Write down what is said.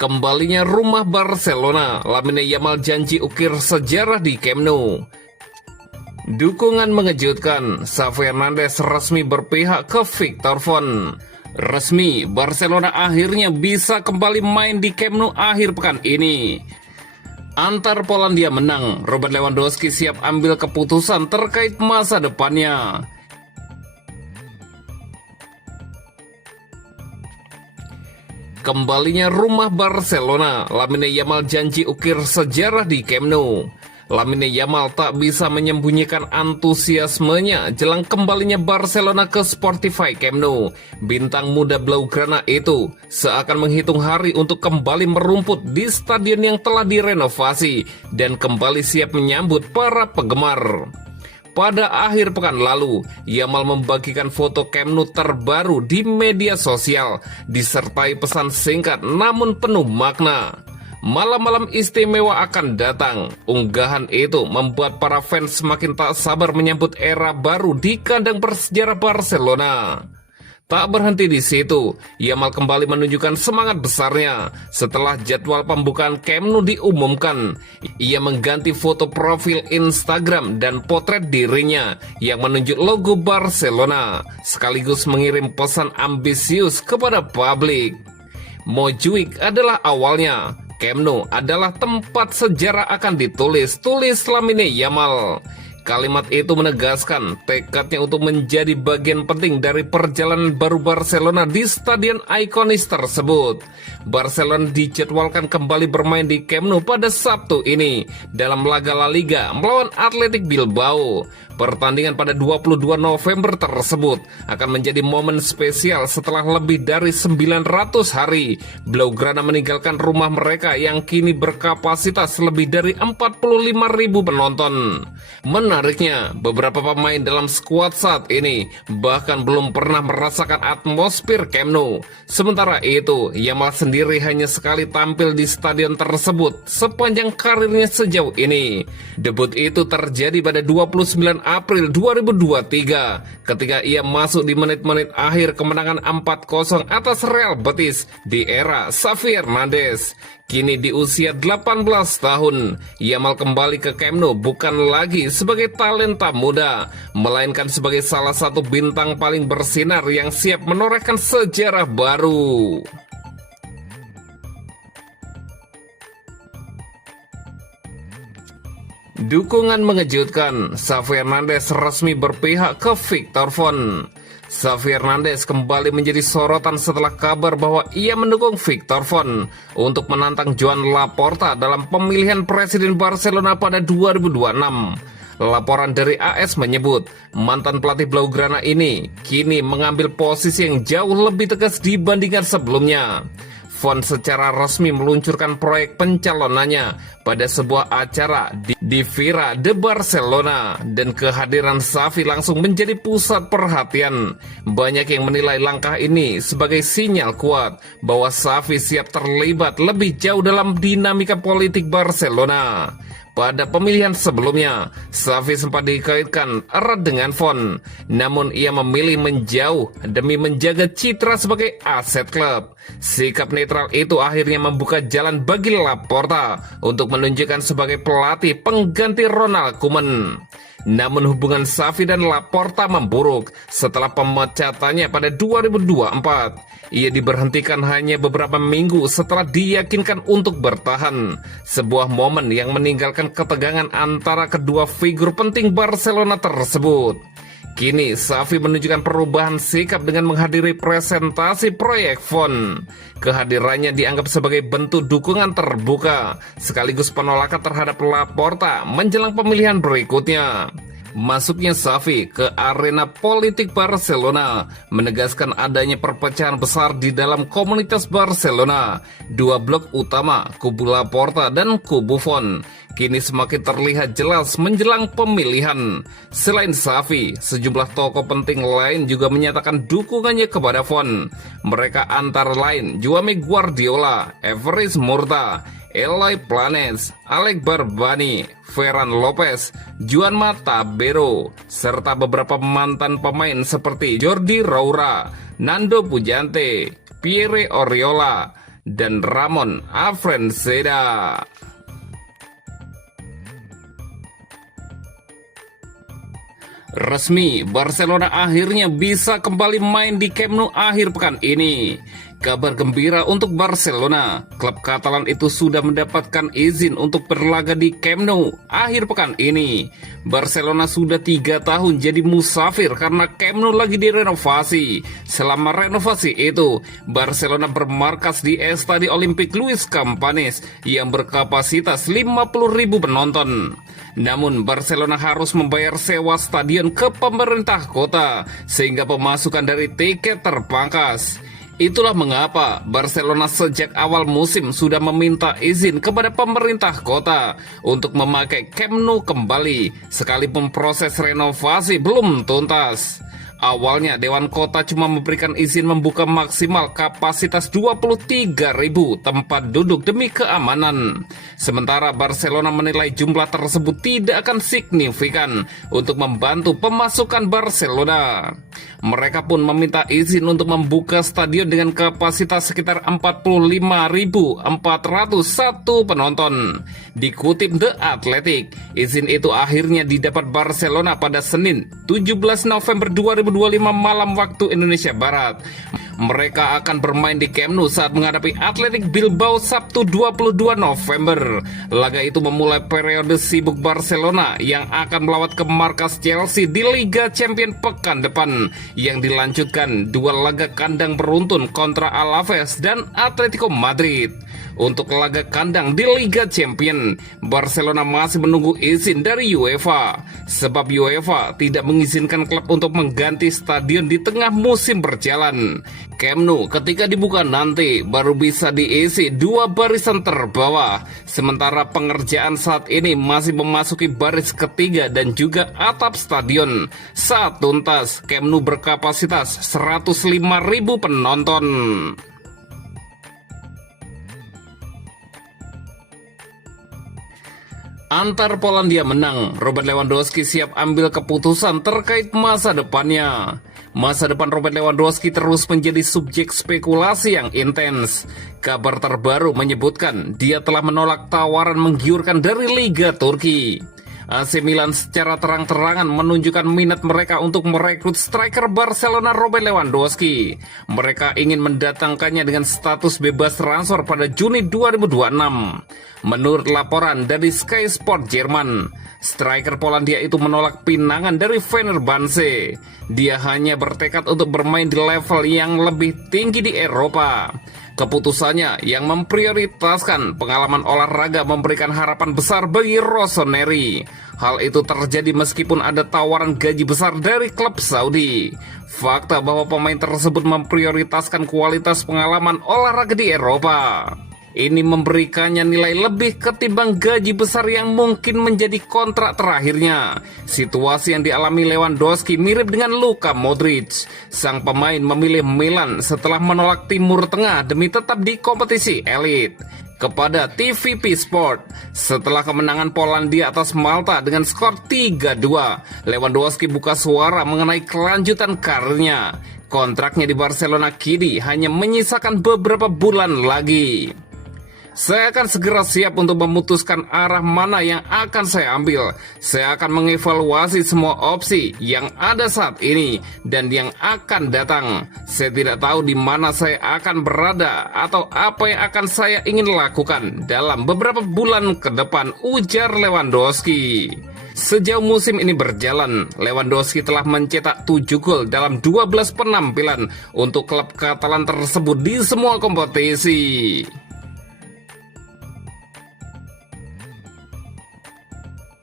Kembalinya rumah Barcelona, Lamine Yamal janji ukir sejarah di Camp Nou. Dukungan mengejutkan, Xavi Hernandez resmi berpihak ke Victor Font. Resmi, Barcelona akhirnya bisa kembali main di Camp Nou akhir pekan ini. Antar Polandia menang, Robert Lewandowski siap ambil keputusan terkait masa depannya. Kembalinya rumah Barcelona, Lamine Yamal janji ukir sejarah di Camp Nou. Lamine Yamal tak bisa menyembunyikan antusiasmenya jelang kembalinya Barcelona ke Spotify Camp Nou. Bintang muda Blaugrana itu seakan menghitung hari untuk kembali merumput di stadion yang telah direnovasi dan kembali siap menyambut para penggemar. Pada akhir pekan lalu, Yamal membagikan foto Camp Nou terbaru di media sosial, disertai pesan singkat namun penuh makna. Malam-malam istimewa akan datang. Unggahan itu membuat para fans semakin tak sabar menyambut era baru di kandang bersejarah Barcelona. Tak berhenti di situ, Yamal kembali menunjukkan semangat besarnya. Setelah jadwal pembukaan Camp Nou diumumkan, ia mengganti foto profil Instagram dan potret dirinya yang menunjuk logo Barcelona, sekaligus mengirim pesan ambisius kepada publik. Mojuik adalah awalnya, Camp Nou adalah tempat sejarah akan tulis Lamine Yamal. Kalimat itu menegaskan tekadnya untuk menjadi bagian penting dari perjalanan baru Barcelona di stadion ikonis tersebut. Barcelona dijadwalkan kembali bermain di Camp Nou pada Sabtu ini dalam laga La Liga melawan Athletic Bilbao. Pertandingan pada 22 November tersebut akan menjadi momen spesial setelah lebih dari 900 hari Blaugrana meninggalkan rumah mereka yang kini berkapasitas lebih dari 45.000 penonton. Menariknya, beberapa pemain dalam skuad saat ini bahkan belum pernah merasakan atmosfer Camp Nou. Sementara itu, Yamal sendiri hanya sekali tampil di stadion tersebut sepanjang karirnya sejauh ini. Debut itu terjadi pada 29 April 2023 ketika ia masuk di menit-menit akhir kemenangan 4-0 atas Real Betis di era Xavi Hernandez. Kini di usia 18 tahun, Yamal kembali ke Camp Nou bukan lagi sebagai talenta muda, melainkan sebagai salah satu bintang paling bersinar yang siap menorehkan sejarah baru. Dukungan mengejutkan, Xavi Hernandez resmi berpihak ke Victor Font. Xavi Hernandez kembali menjadi sorotan setelah kabar bahwa ia mendukung Victor Font untuk menantang Joan Laporta dalam pemilihan presiden Barcelona pada 2026. Laporan dari AS menyebut, mantan pelatih Blaugrana ini kini mengambil posisi yang jauh lebih tegas dibandingkan sebelumnya. Font secara resmi meluncurkan proyek pencalonannya pada sebuah acara di Fira de Barcelona dan kehadiran Xavi langsung menjadi pusat perhatian. Banyak yang menilai langkah ini sebagai sinyal kuat bahwa Xavi siap terlibat lebih jauh dalam dinamika politik Barcelona. Pada pemilihan sebelumnya, Xavi sempat dikaitkan erat dengan Font, namun ia memilih menjauh demi menjaga citra sebagai aset klub. Sikap netral itu akhirnya membuka jalan bagi Laporta untuk menunjukkan sebagai pelatih pengganti Ronald Koeman. Namun hubungan Xavi dan Laporta memburuk setelah pemecatannya pada 2024. Ia diberhentikan hanya beberapa minggu setelah diyakinkan untuk bertahan. Sebuah momen yang meninggalkan ketegangan antara kedua figur penting Barcelona tersebut. Kini Xavi menunjukkan perubahan sikap dengan menghadiri presentasi proyek Font. Kehadirannya dianggap sebagai bentuk dukungan terbuka sekaligus penolakan terhadap Laporta menjelang pemilihan berikutnya. Masuknya Xavi ke arena politik Barcelona menegaskan adanya perpecahan besar di dalam komunitas Barcelona. Dua blok utama, kubu Laporta dan kubu Font, kini semakin terlihat jelas menjelang pemilihan. Selain Xavi, sejumlah tokoh penting lain juga menyatakan dukungannya kepada Font. Mereka antara lain Jaume Guardiola, Everest Murta, Eloy Planes, Alex Barbani, Ferran Lopez, Juan Mata Bero, serta beberapa mantan pemain seperti Jordi Roura, Nando Pujante, Pierre Oriola, dan Ramon Avrenseda. Resmi, Barcelona akhirnya bisa kembali main di Camp Nou akhir pekan ini. Kabar gembira untuk Barcelona, klub Katalan itu sudah mendapatkan izin untuk berlaga di Camp Nou akhir pekan ini. Barcelona sudah 3 tahun jadi musafir karena Camp Nou lagi direnovasi. Selama renovasi itu, Barcelona bermarkas di Estadi Olympic Luis Companys yang berkapasitas 50.000 penonton. Namun Barcelona harus membayar sewa stadion ke pemerintah kota sehingga pemasukan dari tiket terpangkas. Itulah mengapa Barcelona sejak awal musim sudah meminta izin kepada pemerintah kota untuk memakai Camp Nou kembali, sekalipun proses renovasi belum tuntas. Awalnya Dewan Kota cuma memberikan izin membuka maksimal kapasitas 23.000 tempat duduk demi keamanan. Sementara Barcelona menilai jumlah tersebut tidak akan signifikan untuk membantu pemasukan Barcelona. Mereka pun meminta izin untuk membuka stadion dengan kapasitas sekitar 45.401 penonton. Dikutip The Athletic, izin itu akhirnya didapat Barcelona pada Senin 17 November 2025 malam waktu Indonesia Barat. Mereka akan bermain di Camp Nou saat menghadapi Athletic Bilbao Sabtu 22 November. Laga itu memulai periode sibuk Barcelona yang akan melawat ke markas Chelsea di Liga Champions pekan depan, yang dilanjutkan 2 laga kandang beruntun kontra Alaves dan Atletico Madrid. Untuk laga kandang di Liga Champions, Barcelona masih menunggu izin dari UEFA, sebab UEFA tidak mengizinkan klub untuk mengganti stadion di tengah musim berjalan. Camp Nou ketika dibuka nanti baru bisa diisi 2 barisan terbawah, sementara pengerjaan saat ini masih memasuki baris ketiga dan juga atap stadion. Saat tuntas, Camp Nou berkapasitas 105.000 penonton. Antar Polandia menang, Robert Lewandowski siap ambil keputusan terkait masa depannya. Masa depan Robert Lewandowski terus menjadi subjek spekulasi yang intens. Kabar terbaru menyebutkan dia telah menolak tawaran menggiurkan dari Liga Turki. AC Milan secara terang-terangan menunjukkan minat mereka untuk merekrut striker Barcelona Robert Lewandowski. Mereka ingin mendatangkannya dengan status bebas transfer pada Juni 2026. Menurut laporan dari Sky Sport Jerman, striker Polandia itu menolak pinangan dari Fenerbahce. Dia hanya bertekad untuk bermain di level yang lebih tinggi di Eropa. Keputusannya yang memprioritaskan pengalaman olahraga memberikan harapan besar bagi Rossoneri. Hal itu terjadi meskipun ada tawaran gaji besar dari klub Saudi. Fakta bahwa pemain tersebut memprioritaskan kualitas pengalaman olahraga di Eropa. Ini memberikannya nilai lebih ketimbang gaji besar yang mungkin menjadi kontrak terakhirnya. Situasi yang dialami Lewandowski mirip dengan Luka Modric. Sang pemain memilih Milan setelah menolak Timur Tengah demi tetap di kompetisi elit. Kepada TVP Sport, setelah kemenangan Polandia atas Malta dengan skor 3-2, Lewandowski buka suara mengenai kelanjutan karirnya. Kontraknya di Barcelona kini hanya menyisakan beberapa bulan lagi. Saya akan segera siap untuk memutuskan arah mana yang akan saya ambil. Saya akan mengevaluasi semua opsi yang ada saat ini dan yang akan datang. Saya tidak tahu di mana saya akan berada atau apa yang akan saya ingin lakukan dalam beberapa bulan ke depan, ujar Lewandowski. Sejauh musim ini berjalan, Lewandowski telah mencetak 7 gol dalam 12 penampilan untuk klub Katalan tersebut di semua kompetisi.